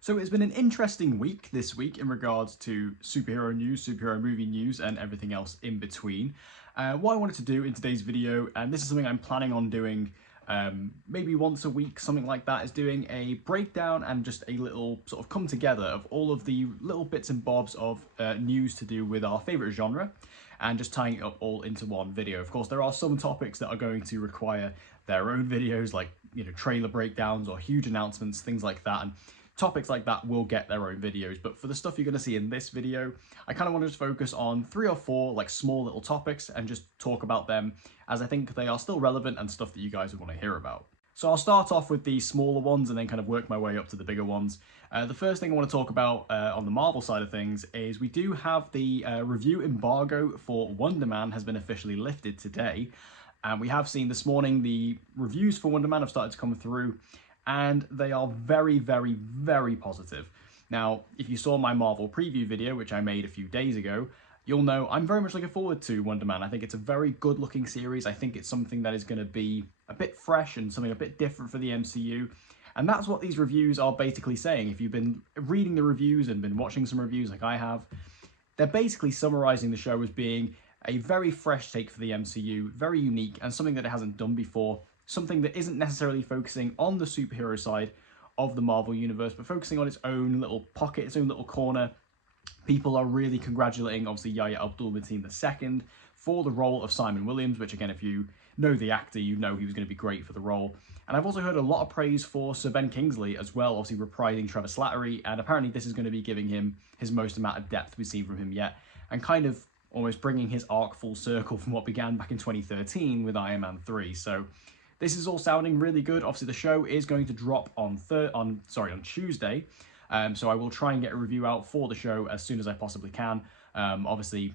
So it's been an interesting week this week in regards to superhero news, superhero movie news, and everything else in between. What I wanted to do in today's video, and this is something I'm planning on doing maybe once a week, something like that, is doing a breakdown and just a little sort of come together of all of the little bits and bobs of news to do with our favourite genre, and just tying it up all into one video. Of course, there are some topics that are going to require their own videos, like trailer breakdowns or huge announcements, things like that, and topics like that will get their own videos. But for the stuff you're going to see in this video, I kind of want to just focus on 3 or 4 like small little topics and just talk about them, as I think they are still relevant and stuff that you guys would want to hear about. So I'll start off with the smaller ones and then kind of work my way up to the bigger ones. The first thing I want to talk about on the Marvel side of things is we do have the review embargo for Wonder Man has been officially lifted today. And we have seen this morning the reviews for Wonder Man have started to come through, and they are very, very, very positive. Now, if you saw my Marvel preview video, which I made a few days ago, you'll know I'm very much looking forward to Wonder Man. I think it's a very good looking series. I think it's something that is going to be a bit fresh and something a bit different for the MCU. And that's what these reviews are basically saying. If you've been reading the reviews and been watching some reviews like I have, they're basically summarizing the show as being a very fresh take for the MCU, very unique, and something that it hasn't done before. Something that isn't necessarily focusing on the superhero side of the Marvel Universe, but focusing on its own little pocket, its own little corner. People are really congratulating, obviously, Yahya Abdul-Mateen II for the role of Simon Williams, which, again, if you know the actor, you know he was going to be great for the role. And I've also heard a lot of praise for Sir Ben Kingsley as well, obviously reprising Trevor Slattery, and apparently this is going to be giving him his most amount of depth we've seen from him yet, and kind of almost bringing his arc full circle from what began back in 2013 with Iron Man 3. So this is all sounding really good. Obviously, the show is going to drop on Tuesday, so I will try and get a review out for the show as soon as I possibly can. Obviously,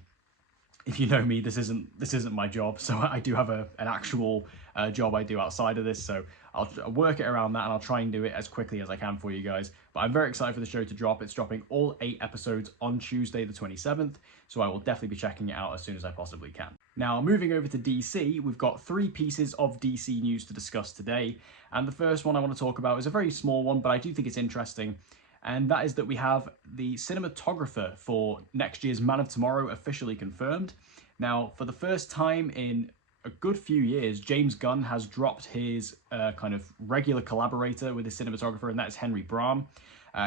if you know me, this isn't my job, so I do have an actual job I do outside of this, so I'll work it around that and I'll try and do it as quickly as I can for you guys. But I'm very excited for the show to drop. It's dropping all 8 episodes on Tuesday the 27th, so I will definitely be checking it out as soon as I possibly can. Now, moving over to DC, we've got 3 pieces of DC news to discuss today, and the first one I want to talk about is a very small one, but I do think it's interesting, and that is that we have the cinematographer for next year's Man of Tomorrow officially confirmed. Now, for the first time in a good few years, James Gunn has dropped his kind of regular collaborator with his cinematographer, and that is Henry Brahm.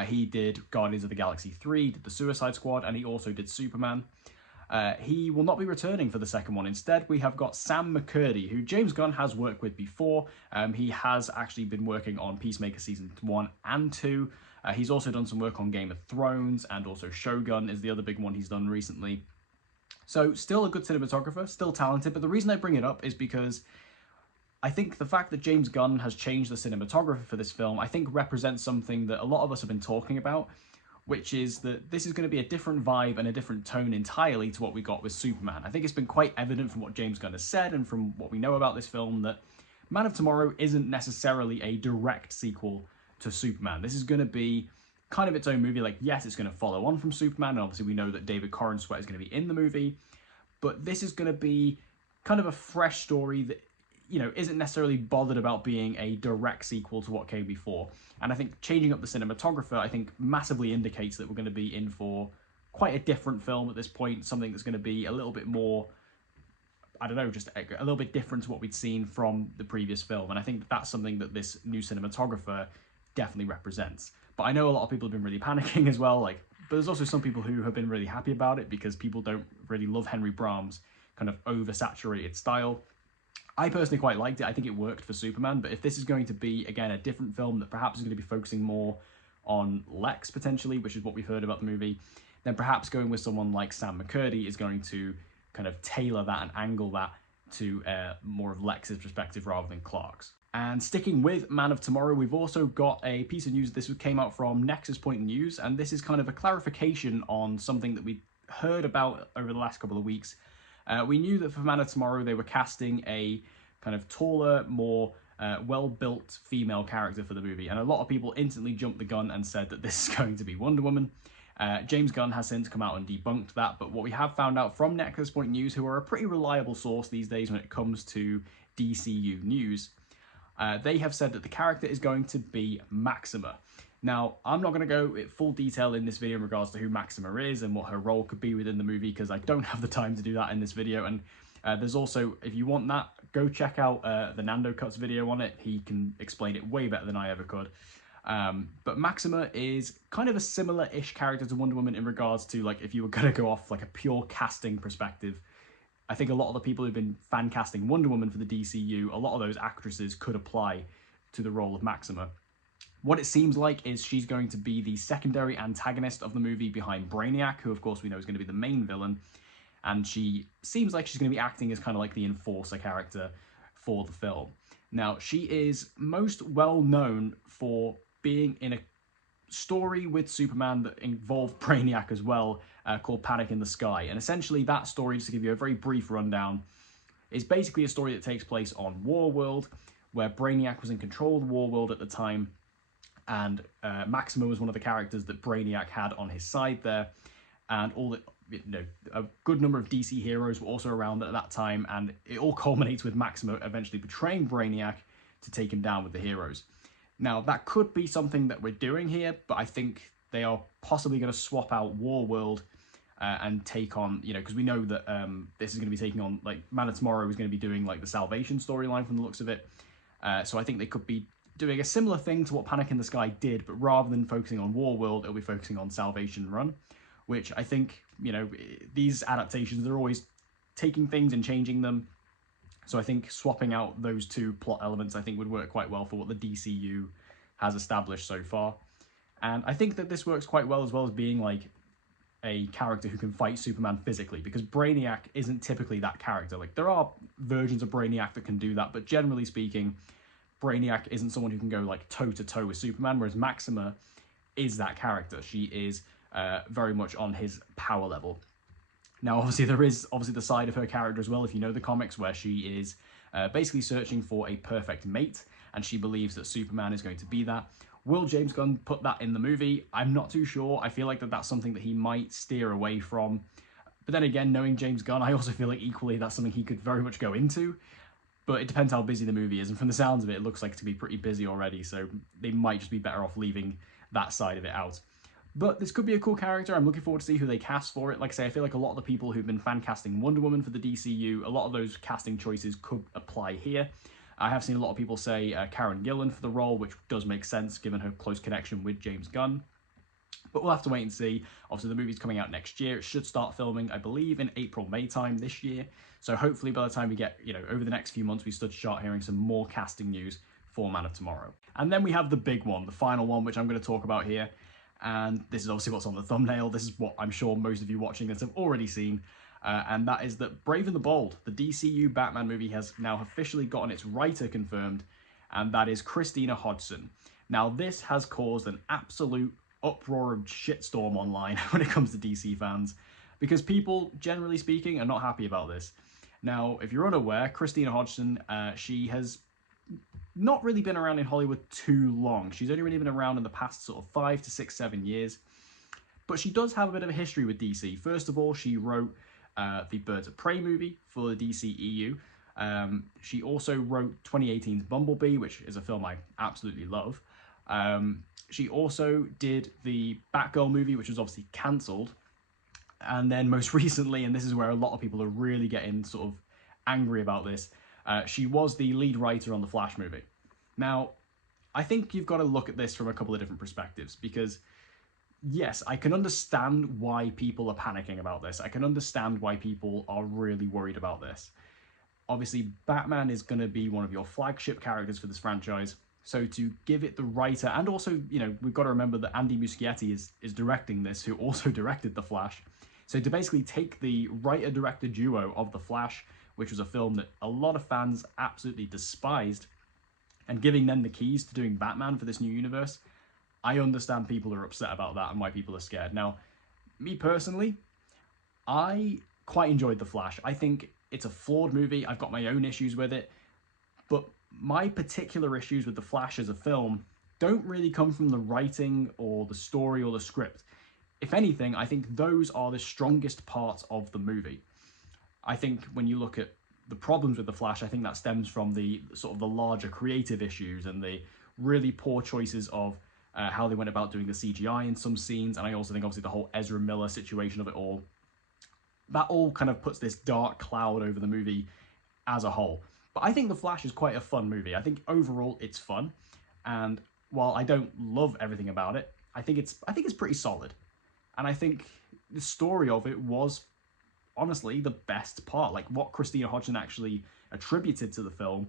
He did Guardians of the Galaxy 3, did the Suicide Squad, and he also did Superman. He will not be returning for the second one. Instead, we have got Sam McCurdy, who James Gunn has worked with before. He has actually been working on Peacemaker Season 1 and 2. He's also done some work on Game of Thrones, and also Shogun is the other big one he's done recently. So still a good cinematographer, still talented, but the reason I bring it up is because I think the fact that James Gunn has changed the cinematographer for this film, I think represents something that a lot of us have been talking about, which is that this is going to be a different vibe and a different tone entirely to what we got with Superman. I think it's been quite evident from what James Gunn has said and from what we know about this film that Man of Tomorrow isn't necessarily a direct sequel to Superman. This is going to be kind of its own movie. Like, yes, it's going to follow on from Superman, and obviously we know that David Corenswet is going to be in the movie, but this is going to be kind of a fresh story that, isn't necessarily bothered about being a direct sequel to what came before. And I think changing up the cinematographer, I think, massively indicates that we're going to be in for quite a different film at this point, something that's going to be a little bit more, I don't know, just a little bit different to what we'd seen from the previous film. And I think that's something that this new cinematographer definitely represents. But I know a lot of people have been really panicking as well, but there's also some people who have been really happy about it because people don't really love Henry Brahm's kind of oversaturated style. I personally quite liked it. I think it worked for Superman, but if this is going to be, again, a different film that perhaps is going to be focusing more on Lex, potentially, which is what we've heard about the movie, then perhaps going with someone like Sam McCurdy is going to kind of tailor that and angle that to more of Lex's perspective rather than Clark's. And sticking with Man of Tomorrow, we've also got a piece of news. This came out from Nexus Point News, and this is kind of a clarification on something that we heard about over the last couple of weeks. We knew that for Man of Tomorrow, they were casting a kind of taller, more well-built female character for the movie, and a lot of people instantly jumped the gun and said that this is going to be Wonder Woman. James Gunn has since come out and debunked that, but what we have found out from Nexus Point News, who are a pretty reliable source these days when it comes to DCU news, they have said that the character is going to be Maxima. Now, I'm not going to go in full detail in this video in regards to who Maxima is and what her role could be within the movie, because I don't have the time to do that in this video. And there's also, if you want that, go check out the Nando Cuts video on it. He can explain it way better than I ever could. But Maxima is kind of a similar-ish character to Wonder Woman in regards to, like, if you were going to go off like a pure casting perspective, I think a lot of the people who've been fan casting Wonder Woman for the DCU, a lot of those actresses could apply to the role of Maxima. What it seems like is she's going to be the secondary antagonist of the movie behind Brainiac, who of course we know is going to be the main villain, and she seems like she's going to be acting as kind of like the enforcer character for the film. Now, she is most well known for being in a story with Superman that involved Brainiac as well, called Panic in the Sky. And essentially that story, just to give you a very brief rundown, is basically a story that takes place on Warworld, where Brainiac was in control of Warworld at the time, and Maxima was one of the characters that Brainiac had on his side there, and a good number of DC heroes were also around at that time, and it all culminates with Maxima eventually betraying Brainiac to take him down with the heroes. Now, that could be something that we're doing here, but I think they are possibly going to swap out Warworld and take on, because we know that this is going to be taking on, like, Man of Tomorrow is going to be doing, like, the Salvation storyline from the looks of it. So I think they could be doing a similar thing to what Panic in the Sky did, but rather than focusing on Warworld, it'll be focusing on Salvation Run, which I think, these adaptations, they're always taking things and changing them. So I think swapping out those two plot elements, I think, would work quite well for what the DCU has established so far. And I think that this works quite well as being like a character who can fight Superman physically, because Brainiac isn't typically that character. Like, there are versions of Brainiac that can do that, but generally speaking, Brainiac isn't someone who can go like toe-to-toe with Superman, whereas Maxima is that character. She is very much on his power level. Now, obviously, there is the side of her character as well, if you know the comics, where she is basically searching for a perfect mate, and she believes that Superman is going to be that. Will James Gunn put that in the movie? I'm not too sure. I feel like that's something that he might steer away from. But then again, knowing James Gunn, I also feel like equally that's something he could very much go into. But it depends how busy the movie is, and from the sounds of it, it looks like to be pretty busy already, so they might just be better off leaving that side of it out. But this could be a cool character. I'm looking forward to see who they cast for it. Like I say, I feel like a lot of the people who've been fan casting Wonder Woman for the DCU, a lot of those casting choices could apply here. I have seen a lot of people say Karen Gillan for the role, which does make sense given her close connection with James Gunn. But we'll have to wait and see. Obviously, the movie's coming out next year. It should start filming, I believe, in April, May time this year. So hopefully by the time we get, over the next few months, we start hearing some more casting news for Man of Tomorrow. And then we have the big one, the final one, which I'm going to talk about here. And this is obviously what's on the thumbnail. This is what I'm sure most of you watching this have already seen. And that is that Brave and the Bold, the DCU Batman movie, has now officially gotten its writer confirmed, and that is Christina Hodgson. Now, this has caused an absolute uproar of shitstorm online when it comes to DC fans, because people, generally speaking, are not happy about this. Now, if you're unaware, Christina Hodgson, she has not really been around in Hollywood too long. She's only really been around in the past sort of 5 to 6, 7 years. But she does have a bit of a history with DC. First of all, she wrote the Birds of Prey movie for the DCEU. She also wrote 2018's Bumblebee, which is a film I absolutely love. She also did the Batgirl movie, which was obviously cancelled. And then most recently, and this is where a lot of people are really getting sort of angry about this, she was the lead writer on the Flash movie. Now, I think you've got to look at this from a couple of different perspectives, because yes, I can understand why people are panicking about this. I can understand why people are really worried about this. Obviously, Batman is going to be one of your flagship characters for this franchise. So to give it the writer, and also, we've got to remember that Andy Muschietti is directing this, who also directed The Flash. So to basically take the writer-director duo of The Flash, which was a film that a lot of fans absolutely despised, and giving them the keys to doing Batman for this new universe, I understand people are upset about that and why people are scared. Now, me personally, I quite enjoyed The Flash. I think it's a flawed movie. I've got my own issues with it. But my particular issues with The Flash as a film don't really come from the writing or the story or the script. If anything, I think those are the strongest parts of the movie. I think when you look at the problems with The Flash, I think that stems from the sort of the larger creative issues and the really poor choices of how they went about doing the CGI in some scenes, and I also think obviously the whole Ezra Miller situation of it all, that all kind of puts this dark cloud over the movie as a whole. But I think The Flash is quite a fun movie. I think overall it's fun, and while I don't love everything about it, I think it's pretty solid. And I think the story of it was honestly the best part. Like what Christina Hodgson actually attributed to the film,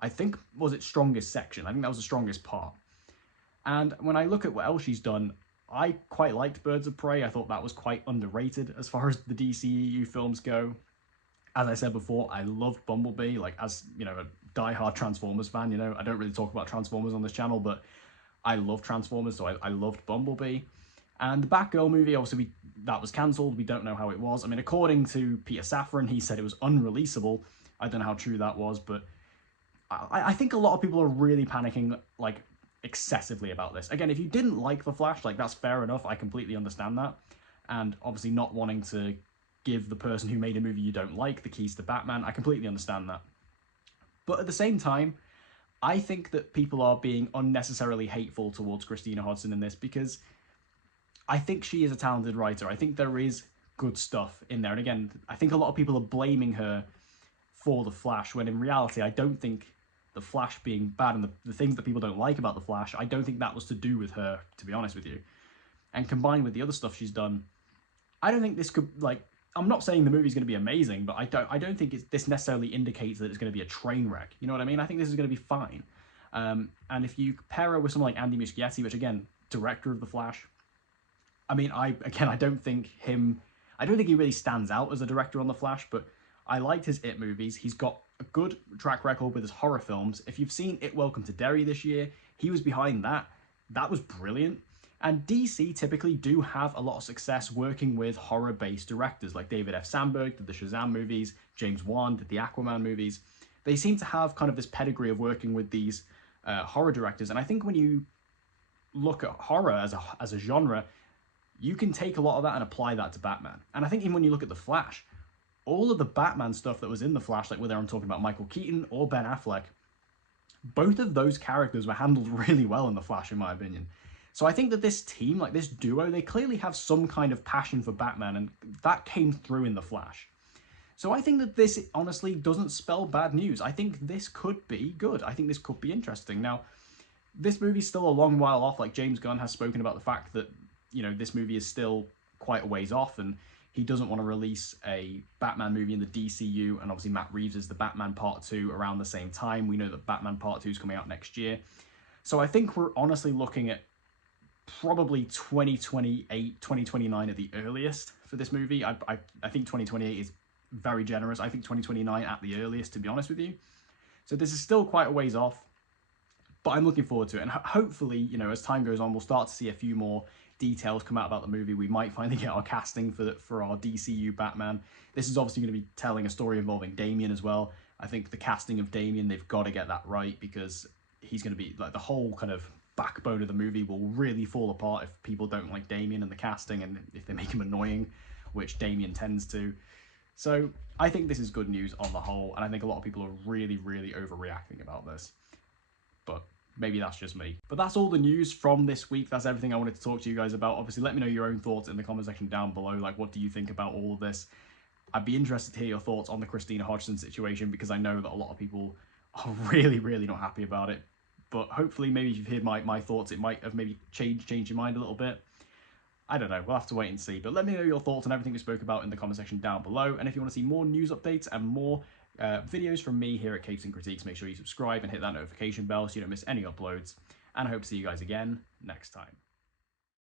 I think was its strongest section. I think that was the strongest part. And when I look at what else she's done, I quite liked Birds of Prey. I thought that was quite underrated as far as the DCU films go. As I said before, I loved Bumblebee. Like, as, you know, a diehard Transformers fan, you know, I don't really talk about Transformers on this channel, but I love Transformers, so I loved Bumblebee. And the Batgirl movie, obviously, that was cancelled. We don't know how it was. I mean, according to Peter Safran, he said it was unreleasable. I don't know how true that was, but I think a lot of people are really panicking, like, excessively about this. Again, if you didn't like The Flash, like, that's fair enough. I completely understand that. And obviously not wanting to give the person who made a movie you don't like the keys to Batman, I completely understand that. But at the same time, I think that people are being unnecessarily hateful towards Christina Hodgson in this, because I think she is a talented writer. I think there is good stuff in there. And again, I think a lot of people are blaming her for The Flash, when in reality, I don't think The Flash being bad and the things that people don't like about The Flash, I don't think that was to do with her, to be honest with you. And combined with the other stuff she's done, I don't think this could, like, I'm not saying the movie's going to be amazing, but I don't think this necessarily indicates that it's going to be a train wreck. You know what I mean? I think this is going to be fine. And if you pair her with someone like Andy Muschietti, which again, director of The Flash, I mean, I don't think he really stands out as a director on The Flash, but I liked his It movies. He's got a good track record with his horror films. If you've seen It Welcome to Derry this year, he was behind that. That was brilliant. And DC typically do have a lot of success working with horror-based directors, like David F. Sandberg did the Shazam movies, James Wan did the Aquaman movies. They seem to have kind of this pedigree of working with these horror directors. And I think when you look at horror as a genre, you can take a lot of that and apply that to Batman. And I think even when you look at The Flash, all of the Batman stuff that was in The Flash, like whether I'm talking about Michael Keaton or Ben Affleck, both of those characters were handled really well in The Flash, in my opinion. So I think that this team, like this duo, they clearly have some kind of passion for Batman, and that came through in The Flash. So I think that this honestly doesn't spell bad news. I think this could be good. I think this could be interesting. Now, this movie's still a long while off. Like James Gunn has spoken about the fact that, you know, this movie is still quite a ways off, and he doesn't want to release a Batman movie in the DCU, and obviously Matt Reeves is the Batman Part 2 around the same time. We know that Batman Part 2 is coming out next year. So I think we're honestly looking at probably 2028, 2029 at the earliest for this movie. I think 2028 is very generous. I think 2029 at the earliest, to be honest with you. So this is still quite a ways off, but I'm looking forward to it. And hopefully, you know, as time goes on, we'll start to see a few more details come out about the movie. We might finally get our casting for our DCU Batman. This is obviously going to be telling a story involving Damian as well. I think the casting of Damian, they've got to get that right, because he's going to be like the whole kind of backbone of the movie will really fall apart if people don't like Damian and the casting, and if they make him annoying, which Damian tends to. So I think this is good news on the whole, and I think a lot of people are really, really overreacting about this. But maybe that's just me. But that's all the news from this week. That's everything I wanted to talk to you guys about. Obviously, let me know your own thoughts in the comment section down below. Like, what do you think about all of this? I'd be interested to hear your thoughts on the Christina Hodgson situation, because I know that a lot of people are really, really not happy about it. But hopefully, maybe if you've heard my thoughts, it might have maybe changed your mind a little bit. I don't know, we'll have to wait and see. But let me know your thoughts on everything we spoke about in the comment section down below. And if you want to see more news updates and more videos from me here at Capes and Critiques, make sure you subscribe and hit that notification bell so you don't miss any uploads. And I hope to see you guys again next time.